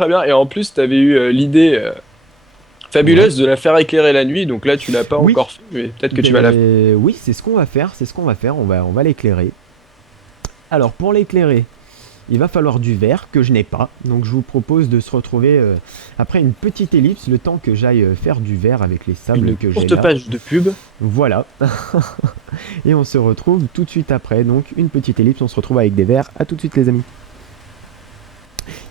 très bien. Et en plus, tu avais eu l'idée Ouais. fabuleuse de la faire éclairer la nuit. Donc là, tu l'as pas Oui, encore fait, mais peut-être que tu vas la faire. ben oui, c'est ce qu'on va faire, c'est ce qu'on va faire, on va l'éclairer. Alors pour l'éclairer, il va falloir du verre que je n'ai pas, donc je vous propose de se retrouver après une petite ellipse, le temps que j'aille faire du verre avec les sables Une que j'ai courte là. page de pub. Voilà, et on se retrouve tout de suite après, donc une petite ellipse, on se retrouve avec des verres, à tout de suite les amis.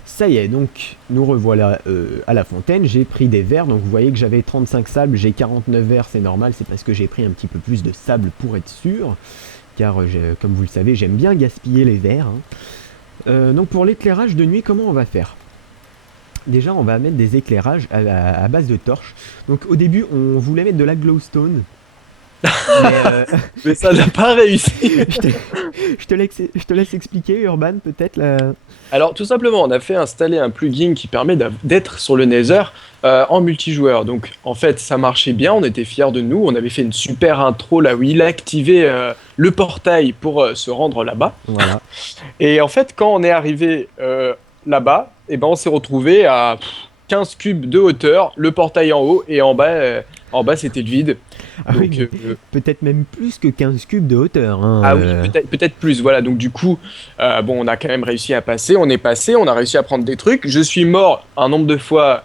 Ça y est, donc nous revoilà à la fontaine, j'ai pris des verres, donc vous voyez que j'avais 35 sables, j'ai 49 verres, c'est normal, c'est parce que j'ai pris un petit peu plus de sable pour être sûr, car comme vous le savez, j'aime bien gaspiller les verres, hein. Donc pour l'éclairage de nuit, comment on va faire? Déjà, on va mettre des éclairages à base de torches. Donc au début, on voulait mettre de la glowstone, mais Mais ça n'a pas réussi. je, te, je te laisse expliquer, Urban, peut-être la... Alors, tout simplement, on a fait installer un plugin qui permet d'être sur le Nether en multijoueur. Donc, en fait, ça marchait bien, on était fiers de nous. On avait fait une super intro là où il activait le portail pour se rendre là-bas. Voilà. Et en fait, quand on est arrivé là-bas, eh ben, on s'est retrouvé à 15 cubes de hauteur, le portail en haut, et en bas c'était le vide. Ah oui, Donc, mais peut-être même plus que 15 cubes de hauteur, hein, ah oui, peut-être plus. Voilà, donc du coup, bon, on a quand même réussi à passer. On est passé, on a réussi à prendre des trucs. Je suis mort un nombre de fois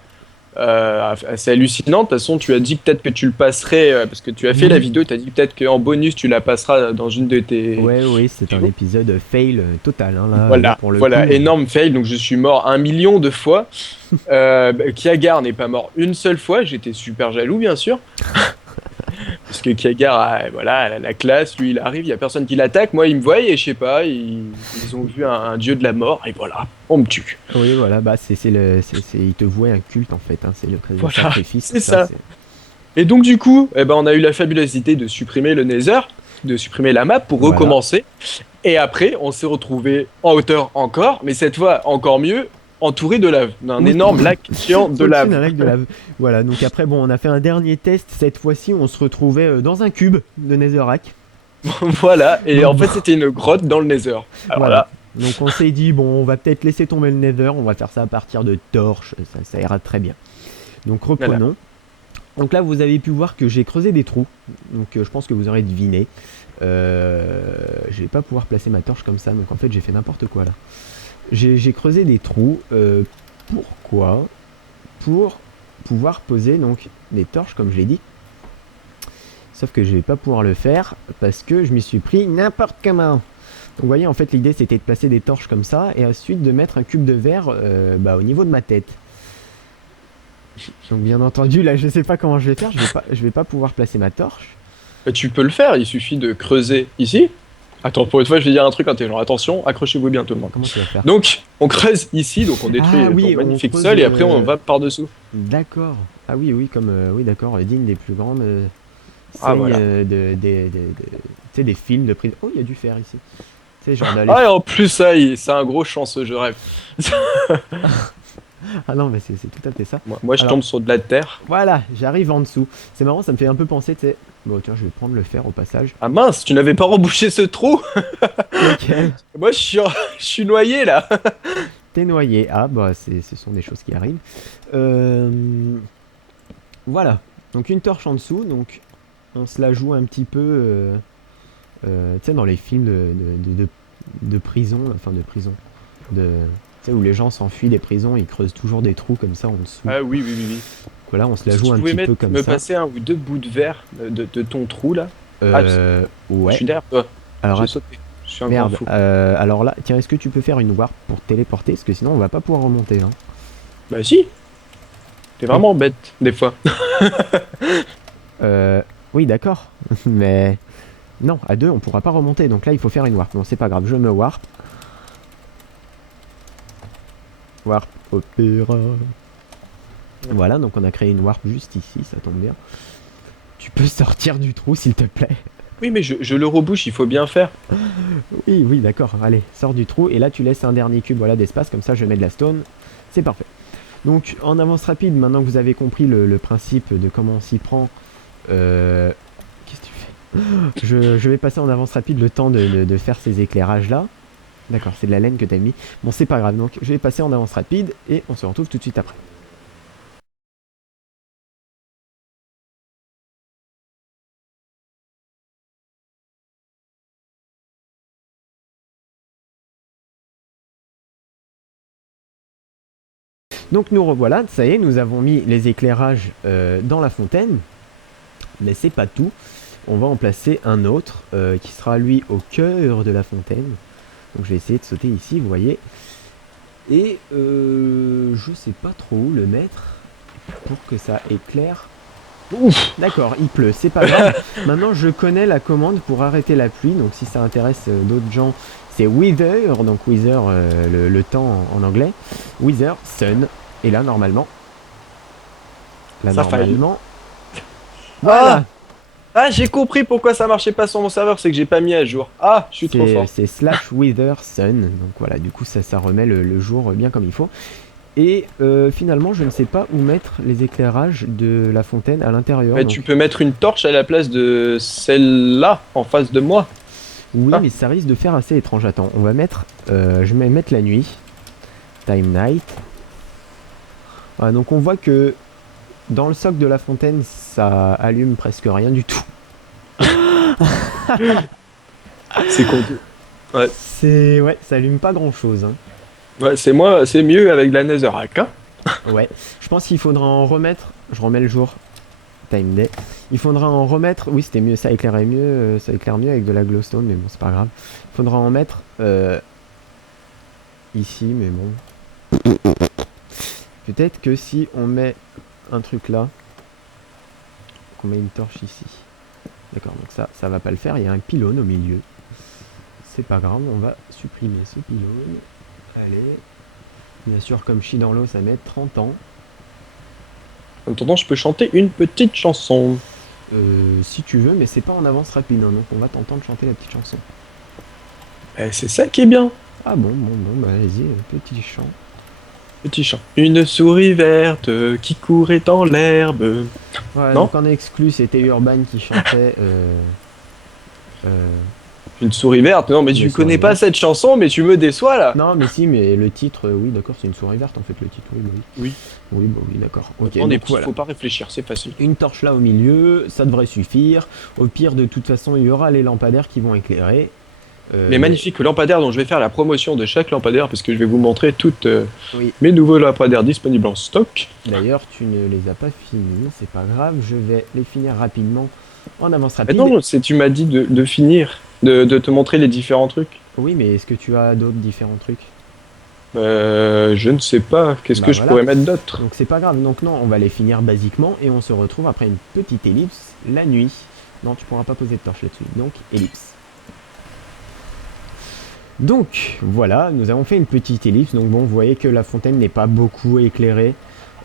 assez hallucinant. De toute façon, tu as dit peut-être que tu le passerais, parce que tu as fait la Oui. vidéo, tu as dit peut-être qu'en bonus, tu la passeras dans une de tes Ouais, oui, c'est un vidéos. épisode fail total, hein, là Voilà, pour le voilà, coup. énorme fail. Donc je suis mort 1 million de fois. Kiagar n'est pas mort une seule fois. J'étais super jaloux, bien sûr. Parce que Kiagar, voilà, la classe, lui, il arrive, il y a personne qui l'attaque. Moi, ils me voient et je sais pas, ils ont vu un dieu de la mort et voilà, on me tue. Oui, voilà, bah il te vouait un culte en fait, hein, c'est le Voilà, sacrifice, tout c'est ça, ça. c'est... Et donc, du coup, eh ben, on a eu la fabuleuse idée de supprimer le Nether, de supprimer la map pour Voilà. recommencer. Et après, on s'est retrouvé en hauteur encore, mais cette fois encore mieux, entouré de lave, d'un Oui, énorme lac géant de au-dessus d'un lave. lac de lave. Voilà, donc après, bon, on a fait un dernier test. Cette fois-ci, on se retrouvait dans un cube de Netherrack. Voilà, et Donc en bon, fait, c'était une grotte dans le Nether. Alors voilà. là, Donc on s'est dit, bon, on va peut-être laisser tomber le Nether. On va faire ça à partir de torches. Ça ira très bien. Donc voilà. reprenons. Donc là, vous avez pu voir que j'ai creusé des trous. Donc je pense que vous aurez deviné. Je vais pas pouvoir placer ma torche comme ça. Donc en fait, j'ai fait n'importe quoi là. J'ai creusé des trous. Pourquoi? Pour pouvoir poser donc des torches comme je l'ai dit. Sauf que je vais pas pouvoir le faire parce que je m'y suis pris n'importe comment. Donc vous voyez, en fait l'idée c'était de placer des torches comme ça et ensuite de mettre un cube de verre au niveau de ma tête. Donc bien entendu là je sais pas comment je vais faire, je vais pas pouvoir placer ma torche. Bah, tu peux le faire, il suffit de creuser ici. Attends, pour une fois, je vais dire un truc intelligent. Attention, accrochez-vous bien tout le monde. Comment tu vas faire? Donc, on creuse ici, donc on Ah détruit ton oui, on magnifique creuse... sol, et après on va par-dessous. D'accord. Ah oui, oui, comme... oui d'accord, digne des plus grandes Ah scènes voilà. tu sais, des films de prison. Oh, il y a du fer ici. Tu sais, genre d'aller... Ah, et en plus, ça, c'est un gros chanceux, je rêve. Ah non, mais c'est tout à fait ça. Moi, je Alors, tombe sur de la terre. voilà, j'arrive en dessous. C'est marrant, ça me fait un peu penser, tu sais. Bon, tiens, je vais prendre le fer au passage. Ah mince, tu n'avais pas rebouché ce trou? Lequel? Moi, je suis noyé là. T'es noyé. Ah, bah, ce sont des choses qui arrivent. Euh, voilà. Donc, une torche en dessous. Donc, on se la joue un petit peu, tu sais, dans les films de prison. Enfin, de prison. De, tu sais, où les gens s'enfuient des prisons, ils creusent toujours des trous comme ça en dessous. Ah oui, oui, oui, oui. Voilà, on se la Si joue tu un pouvais petit peu comme me ça. passer un ou deux bouts de verre de ton trou là. Ah, je Ouais. suis derrière toi. Alors, J'ai sauté. Je suis un grand merde. fou. Alors là, tiens, est-ce que tu peux faire une warp pour téléporter? Parce que sinon, on va pas pouvoir remonter, hein. Bah si, t'es Oui. vraiment bête des fois. Euh, oui, d'accord. Mais non, à deux, on pourra pas remonter. Donc là, il faut faire une warp. Bon, c'est pas grave, je me warp. Warp opéra. Voilà, donc on a créé une warp juste ici, ça tombe bien. Tu peux sortir du trou, s'il te plaît. Oui, mais je le rebouche, il faut bien faire. Oui, oui, d'accord. Allez, sors du trou. Et là, tu laisses un dernier cube voilà, d'espace. Comme ça, je mets de la stone. C'est parfait. Donc, en avance rapide, maintenant que vous avez compris le principe de comment on s'y prend, qu'est-ce que tu fais? Je vais passer en avance rapide le temps de faire ces éclairages-là. D'accord, c'est de la laine que t'as mis. Bon, c'est pas grave, donc je vais passer en avance rapide et on se retrouve tout de suite après. Donc nous revoilà, ça y est, nous avons mis les éclairages dans la fontaine, mais c'est pas tout. On va en placer un autre qui sera lui au cœur de la fontaine. Donc je vais essayer de sauter ici, vous voyez. Et je sais pas trop où le mettre pour que ça éclaire. Ouf, d'accord, il pleut, c'est pas grave. Maintenant je connais la commande pour arrêter la pluie, donc si ça intéresse d'autres gens, c'est Wither, donc Wither, le temps en anglais. Wither, Sun, et là normalement, Ça faillit. voilà, Ah, j'ai compris pourquoi ça marchait pas sur mon serveur, c'est que j'ai pas mis à jour. Ah, je suis trop fort. c'est slash Wither Sun, donc voilà, du coup ça remet le jour bien comme il faut. Et finalement, je ne sais pas où mettre les éclairages de la fontaine à l'intérieur. Mais Donc... tu peux mettre une torche à la place de celle-là, en face de moi. Oui, Ah. mais ça risque de faire assez étrange. Attends, on va mettre... je vais mettre la nuit. Time night. Ah, donc on voit que dans le socle de la fontaine, ça allume presque rien du tout. C'est con. Ouais, Ouais, ça allume pas grand-chose. Hein. ouais, c'est mieux avec de la Netherrack, hein. Ouais, je pense qu'il faudra en remettre... Je remets le jour. Time day. Il faudra en remettre... Oui, c'était mieux, ça éclairait mieux, ça éclaire mieux avec de la glowstone, mais bon, c'est pas grave. Il faudra en mettre ici, mais bon. Peut-être que si on met un truc là, qu'on met une torche ici. D'accord, donc ça va pas le faire. Il y a un pylône au milieu. C'est pas grave, on va supprimer ce pylône. Allez. Bien sûr, comme je suis dans l'eau, ça met 30 ans. En attendant, je peux chanter une petite chanson. Si tu veux, mais c'est pas en avance rapide, hein, donc on va t'entendre chanter la petite chanson. C'est ça qui est bien. Ah bon, bah allez-y, petit chant. Petit chant. Une souris verte qui courait dans l'herbe. Ouais, Non. donc en exclu, c'était Urban qui chantait. Une souris verte. Non, mais Une tu souris connais pas verte. cette chanson, mais tu me déçois là. Non, mais si, mais le titre, oui, d'accord, c'est une souris verte en fait, le titre, oui, bah oui. Oui. Oui, bah oui, d'accord. Ok, On est donc petits, voilà. faut pas réfléchir, c'est facile. Une torche là au milieu, ça devrait suffire. Au pire, de toute façon, il y aura les lampadaires qui vont éclairer. Les magnifiques lampadaires dont je vais faire la promotion de chaque lampadaire, parce que je vais vous montrer toutes Oui, mes nouveaux lampadaires disponibles en stock. d'ailleurs, tu ne les as pas finis, c'est pas grave, je vais les finir rapidement en avance Mais rapide. non, tu m'as dit de finir, de te montrer les différents trucs. Oui, mais est-ce que tu as d'autres différents trucs? Je ne sais pas, qu'est-ce Bah que je voilà. pourrais mettre d'autre? Donc c'est pas grave, donc non, on va les finir basiquement et on se retrouve après une petite ellipse la nuit. Non, tu pourras pas poser de torche là-dessus, donc ellipse. Donc voilà, nous avons fait une petite ellipse, donc bon, vous voyez que la fontaine n'est pas beaucoup éclairée.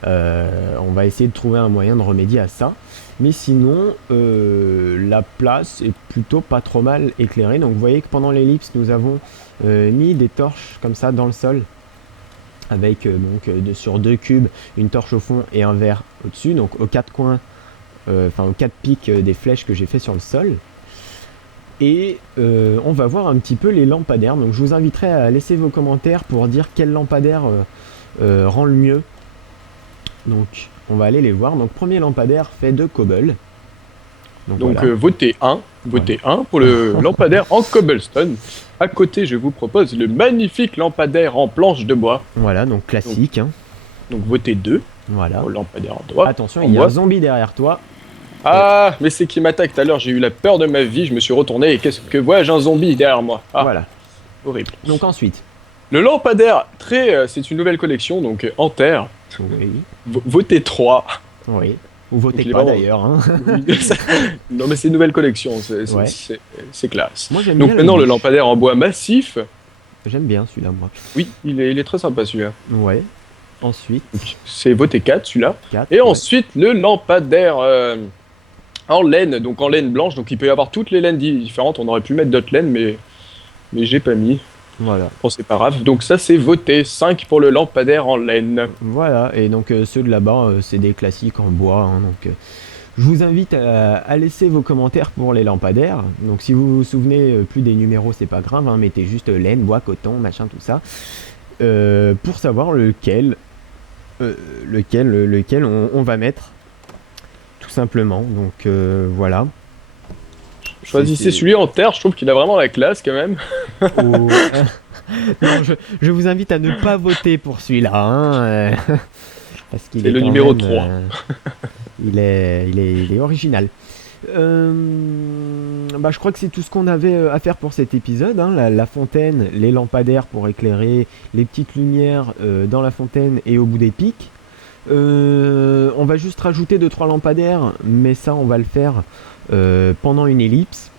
On va essayer de trouver un moyen de remédier à ça. Mais sinon, la place est plutôt pas trop mal éclairée. Donc vous voyez que pendant l'ellipse, nous avons mis des torches comme ça dans le sol. Avec sur 2 cubes, une torche au fond et un verre au-dessus. Donc aux 4 coins, enfin aux 4 pics des flèches que j'ai fait sur le sol. Et on va voir un petit peu les lampadaires. Donc je vous inviterai à laisser vos commentaires pour dire quel lampadaire rend le mieux. Donc on va aller les voir. Donc premier lampadaire fait de cobble. Donc voilà. votez 1, votez 1 pour le lampadaire en cobblestone. À côté, je vous propose le magnifique lampadaire en planche de bois. Voilà, donc classique. Donc votez 2 Voilà. pour le lampadaire en bois. Attention, il y a un zombie derrière toi. Ah, mais c'est qui m'attaque tout à l'heure, j'ai eu la peur de ma vie, je me suis retourné et qu'est-ce que vois-je, un zombie derrière moi. Ah, Voilà. horrible. Donc ensuite. Le lampadaire, c'est une nouvelle collection, donc en terre. Oui. Votez 3. Oui. Ou votez Donc, il est pas vraiment- d'ailleurs. Hein. Non mais c'est une nouvelle collection, Ouais. c'est classe. Moi j'aime Donc bien maintenant le beige. lampadaire en bois massif, J'aime bien celui-là, moi. oui, il est très sympa celui-là. Ouais. Ensuite. Donc, c'est voté 4 celui-là. 4. Et ensuite le lampadaire en laine, donc en laine blanche, donc il peut y avoir toutes les laines différentes, on aurait pu mettre d'autres laines mais j'ai pas mis. Voilà. Bon c'est pas grave, donc ça c'est voté, 5 pour le lampadaire en laine. Voilà. Et donc ceux de là-bas, c'est des classiques en bois. Hein, donc Je vous invite à laisser vos commentaires pour les lampadaires. Donc si vous vous souvenez plus des numéros, c'est pas grave, hein, mettez juste laine, bois, coton, machin, tout ça. Pour savoir lequel on va mettre, tout simplement. Donc voilà. Choisissez celui en terre, je trouve qu'il a vraiment la classe quand même. Au- Non, je vous invite à ne pas voter pour celui-là, hein, parce qu'il C'est est le quand numéro même, 3. il est original. Bah, je crois que c'est tout ce qu'on avait à faire pour cet épisode, hein. La fontaine, les lampadaires pour éclairer, les petites lumières dans la fontaine et au bout des pics. On va juste rajouter 2-3 lampadaires, mais ça on va le faire pendant une ellipse.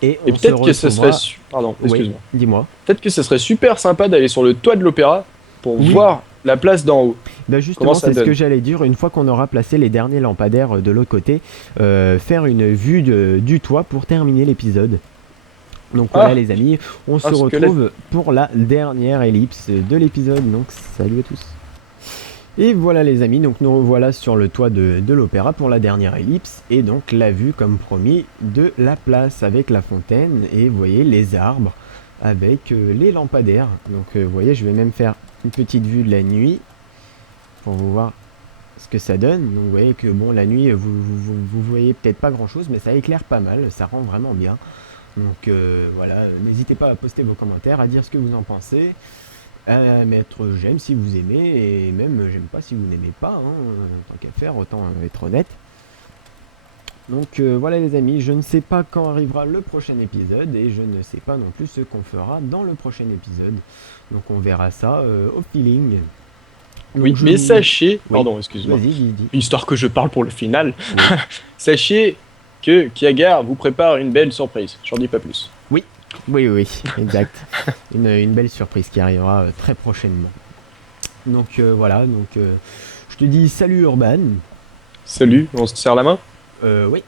Et Et on se peut-être que ce serait... retrouvera... Pardon, Oui, excuse-moi. dis-moi. Peut-être que ce serait super sympa d'aller sur le toit de l'opéra pour Oui. voir la place d'en haut. Bah justement, Comment ça c'est ce donne que j'allais dire. Une fois qu'on aura placé les derniers lampadaires de l'autre côté, faire une vue du toit pour terminer l'épisode. Donc voilà les amis, on se retrouve pour la dernière ellipse de l'épisode. Donc salut à tous. Et voilà les amis, donc nous revoilà sur le toit de l'opéra pour la dernière ellipse. Et donc la vue comme promis de la place avec la fontaine et vous voyez les arbres avec les lampadaires. Donc vous voyez, je vais même faire une petite vue de la nuit pour vous voir ce que ça donne. Donc vous voyez que bon, la nuit vous voyez peut-être pas grand chose, mais ça éclaire pas mal, ça rend vraiment bien. Donc voilà, n'hésitez pas à poster vos commentaires, à dire ce que vous en pensez, à mettre j'aime si vous aimez, et même j'aime pas si vous n'aimez pas, hein, tant qu'à faire, autant être honnête. Donc voilà les amis, je ne sais pas quand arrivera le prochain épisode, et je ne sais pas non plus ce qu'on fera dans le prochain épisode. Donc on verra ça au feeling. Donc, oui, mais sachez... Oui. Pardon, excuse-moi. Vas-y, dis. Histoire que je parle pour le final. Oui. Sachez que Kiagar vous prépare une belle surprise. J'en dis pas plus. Oui, exact. une belle surprise qui arrivera très prochainement. Donc voilà, donc je te dis salut Urban. Salut, on se serre la main? Oui.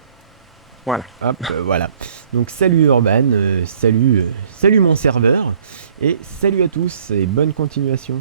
Voilà. Hop, voilà. Donc salut Urban, salut mon serveur, et salut à tous et bonne continuation.